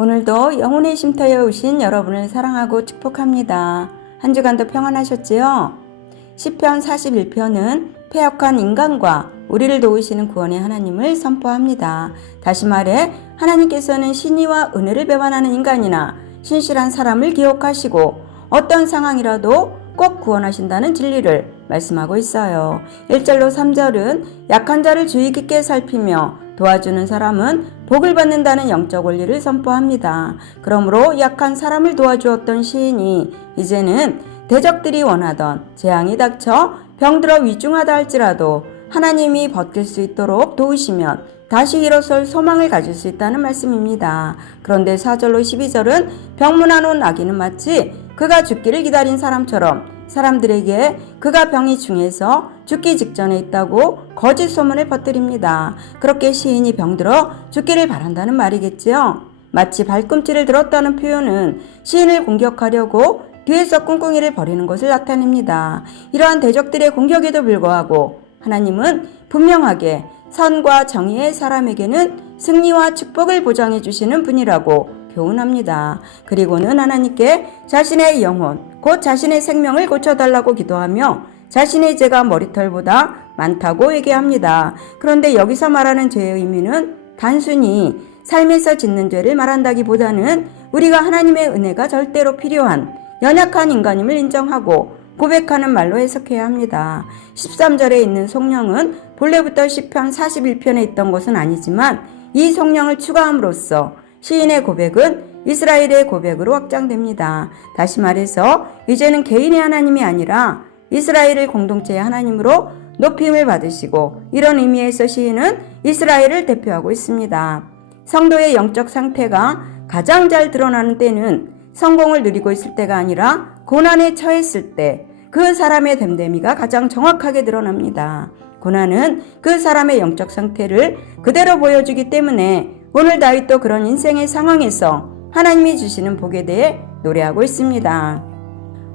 오늘도 영혼의 쉼터에 오신 여러분을 사랑하고 축복합니다. 한 주간도 평안하셨지요? 시편 41편은 패역한 인간과 우리를 도우시는 구원의 하나님을 선포합니다. 다시 말해 하나님께서는 신의와 은혜를 배반하는 인간이나 신실한 사람을 기억하시고 어떤 상황이라도 꼭 구원하신다는 진리를 말씀하고 있어요. 1절로 3절은 약한 자를 주의 깊게 살피며 도와주는 사람은 복을 받는다는 영적 원리를 선포합니다. 그러므로 약한 사람을 도와주었던 시인이 이제는 대적들이 원하던 재앙이 닥쳐 병들어 위중하다 할지라도 하나님이 버틸 수 있도록 도우시면 다시 일어설 소망을 가질 수 있다는 말씀입니다. 그런데 4절로 12절은 병문안 온 아기는 마치 그가 죽기를 기다린 사람처럼 사람들에게 그가 병이 중해서 죽기 직전에 있다고 거짓 소문을 퍼뜨립니다. 그렇게 시인이 병들어 죽기를 바란다는 말이겠지요. 마치 발꿈치를 들었다는 표현은 시인을 공격하려고 뒤에서 꿍꿍이를 벌이는 것을 나타냅니다. 이러한 대적들의 공격에도 불구하고 하나님은 분명하게 선과 정의의 사람에게는 승리와 축복을 보장해 주시는 분이라고 교훈합니다. 그리고는 하나님께 자신의 영혼, 곧 자신의 생명을 고쳐달라고 기도하며 자신의 죄가 머리털보다 많다고 얘기합니다. 그런데 여기서 말하는 죄의 의미는 단순히 삶에서 짓는 죄를 말한다기보다는 우리가 하나님의 은혜가 절대로 필요한 연약한 인간임을 인정하고 고백하는 말로 해석해야 합니다. 13절에 있는 성령은 본래부터 시편 41편에 있던 것은 아니지만 이 성령을 추가함으로써 시인의 고백은 이스라엘의 고백으로 확장됩니다. 다시 말해서 이제는 개인의 하나님이 아니라 이스라엘을 공동체의 하나님으로 높임을 받으시고 이런 의미에서 시인은 이스라엘을 대표하고 있습니다. 성도의 영적 상태가 가장 잘 드러나는 때는 성공을 누리고 있을 때가 아니라 고난에 처했을 때 그 사람의 됨됨이가 가장 정확하게 드러납니다. 고난은 그 사람의 영적 상태를 그대로 보여주기 때문에 오늘 다윗도 그런 인생의 상황에서 하나님이 주시는 복에 대해 노래하고 있습니다.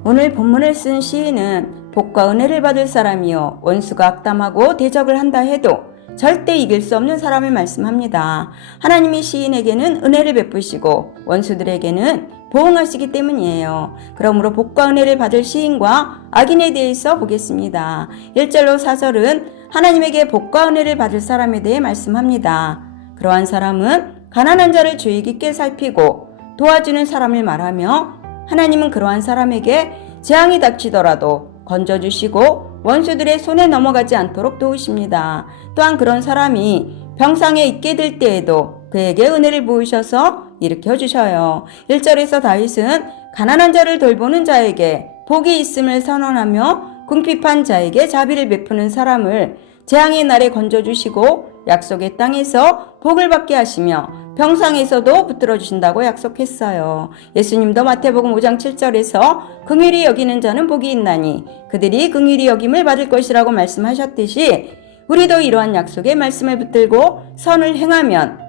오늘 본문을 쓴 시인은 복과 은혜를 받을 사람이요 원수가 악담하고 대적을 한다 해도 절대 이길 수 없는 사람을 말씀합니다. 하나님이 시인에게는 은혜를 베푸시고 원수들에게는 보응하시기 때문이에요. 그러므로 복과 은혜를 받을 시인과 악인에 대해서 보겠습니다. 1절로 4절은 하나님에게 복과 은혜를 받을 사람에 대해 말씀합니다. 그러한 사람은 가난한 자를 주의 깊게 살피고 도와주는 사람을 말하며 하나님은 그러한 사람에게 재앙이 닥치더라도 건져주시고 원수들의 손에 넘어가지 않도록 도우십니다. 또한 그런 사람이 병상에 있게 될 때에도 그에게 은혜를 부으셔서 일으켜주셔요. 1절에서 다윗은 가난한 자를 돌보는 자에게 복이 있음을 선언하며 궁핍한 자에게 자비를 베푸는 사람을 재앙의 날에 건져주시고 약속의 땅에서 복을 받게 하시며 병상에서도 붙들어 주신다고 약속했어요. 예수님도 마태복음 5장 7절에서 긍휼히 여기는 자는 복이 있나니 그들이 긍휼히 여김을 받을 것이라고 말씀하셨듯이 우리도 이러한 약속의 말씀을 붙들고 선을 행하면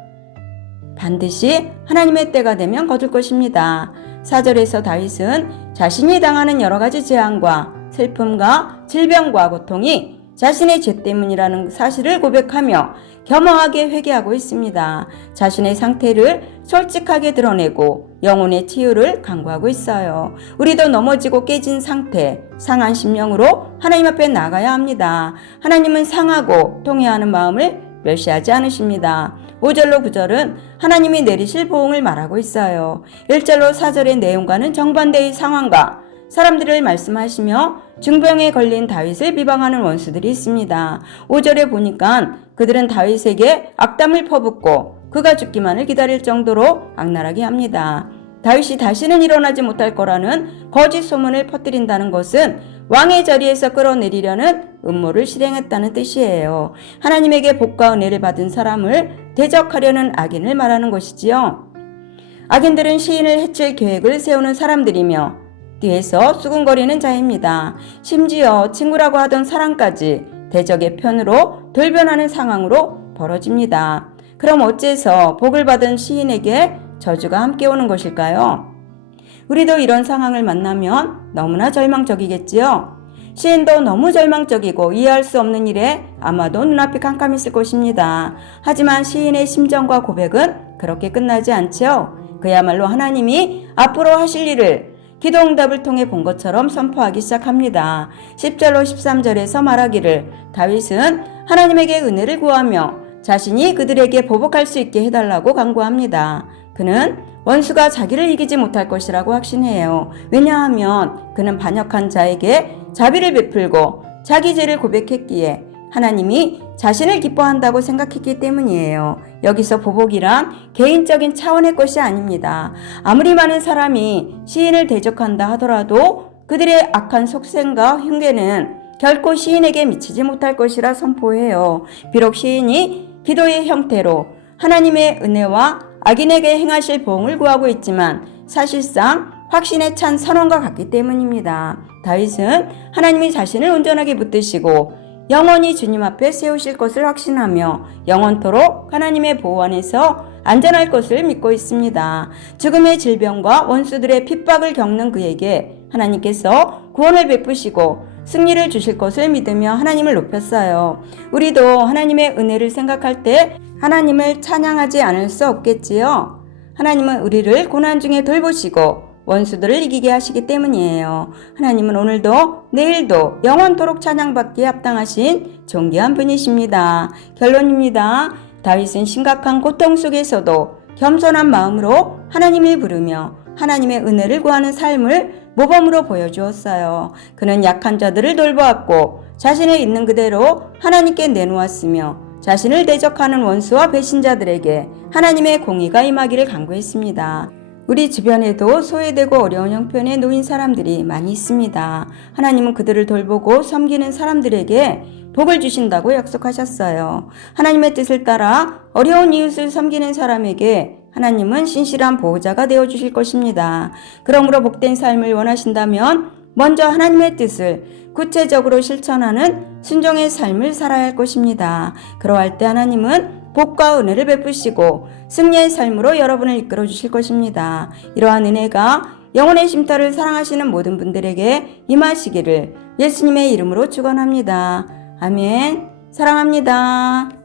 반드시 하나님의 때가 되면 거둘 것입니다. 4절에서 다윗은 자신이 당하는 여러 가지 재앙과 슬픔과 질병과 고통이 자신의 죄 때문이라는 사실을 고백하며 겸허하게 회개하고 있습니다. 자신의 상태를 솔직하게 드러내고 영혼의 치유를 강구하고 있어요. 우리도 넘어지고 깨진 상태, 상한 심령으로 하나님 앞에 나가야 합니다. 하나님은 상하고 통회하는 마음을 멸시하지 않으십니다. 5절로 9절은 하나님이 내리실 보응을 말하고 있어요. 1절로 4절의 내용과는 정반대의 상황과 사람들을 말씀하시며 중병에 걸린 다윗을 비방하는 원수들이 있습니다. 5절에 보니까 그들은 다윗에게 악담을 퍼붓고 그가 죽기만을 기다릴 정도로 악랄하게 합니다. 다윗이 다시는 일어나지 못할 거라는 거짓 소문을 퍼뜨린다는 것은 왕의 자리에서 끌어내리려는 음모를 실행했다는 뜻이에요. 하나님에게 복과 은혜를 받은 사람을 대적하려는 악인을 말하는 것이지요. 악인들은 시인을 해칠 계획을 세우는 사람들이며 뒤에서 수군거리는 자입니다. 심지어 친구라고 하던 사람까지 대적의 편으로 돌변하는 상황으로 벌어집니다. 그럼 어째서 복을 받은 시인에게 저주가 함께 오는 것일까요? 우리도 이런 상황을 만나면 너무나 절망적이겠지요. 시인도 너무 절망적이고 이해할 수 없는 일에 아마도 눈앞이 캄캄했을 것입니다. 하지만 시인의 심정과 고백은 그렇게 끝나지 않죠. 그야말로 하나님이 앞으로 하실 일을 기도 응답을 통해 본 것처럼 선포하기 시작합니다. 10절로 13절에서 말하기를 다윗은 하나님에게 은혜를 구하며 자신이 그들에게 보복할 수 있게 해달라고 간구합니다. 그는 원수가 자기를 이기지 못할 것이라고 확신해요. 왜냐하면 그는 반역한 자에게 자비를 베풀고 자기 죄를 고백했기에 하나님이 자신을 기뻐한다고 생각했기 때문이에요. 여기서 보복이란 개인적인 차원의 것이 아닙니다. 아무리 많은 사람이 시인을 대적한다 하더라도 그들의 악한 속셈과 흉계는 결코 시인에게 미치지 못할 것이라 선포해요. 비록 시인이 기도의 형태로 하나님의 은혜와 악인에게 행하실 보응을 구하고 있지만 사실상 확신에 찬 선언과 같기 때문입니다. 다윗은 하나님이 자신을 온전하게 붙드시고 영원히 주님 앞에 세우실 것을 확신하며 영원토록 하나님의 보호 안에서 안전할 것을 믿고 있습니다. 죽음의 질병과 원수들의 핍박을 겪는 그에게 하나님께서 구원을 베푸시고 승리를 주실 것을 믿으며 하나님을 높였어요. 우리도 하나님의 은혜를 생각할 때 하나님을 찬양하지 않을 수 없겠지요. 하나님은 우리를 고난 중에 돌보시고 원수들을 이기게 하시기 때문이에요. 하나님은 오늘도 내일도 영원토록 찬양받기에 합당하신 존귀한 분이십니다. 결론입니다. 다윗은 심각한 고통 속에서도 겸손한 마음으로 하나님을 부르며 하나님의 은혜를 구하는 삶을 모범으로 보여주었어요. 그는 약한 자들을 돌보았고 자신을 있는 그대로 하나님께 내놓았으며 자신을 대적하는 원수와 배신자들에게 하나님의 공의가 임하기를 간구했습니다. 우리 주변에도 소외되고 어려운 형편에 놓인 사람들이 많이 있습니다. 하나님은 그들을 돌보고 섬기는 사람들에게 복을 주신다고 약속하셨어요. 하나님의 뜻을 따라 어려운 이웃을 섬기는 사람에게 하나님은 신실한 보호자가 되어주실 것입니다. 그러므로 복된 삶을 원하신다면 먼저 하나님의 뜻을 구체적으로 실천하는 순종의 삶을 살아야 할 것입니다. 그러할 때 하나님은 복과 은혜를 베푸시고 승리의 삶으로 여러분을 이끌어 주실 것입니다. 이러한 은혜가 영혼의 쉼터를 사랑하시는 모든 분들에게 임하시기를 예수님의 이름으로 축원합니다. 아멘. 사랑합니다.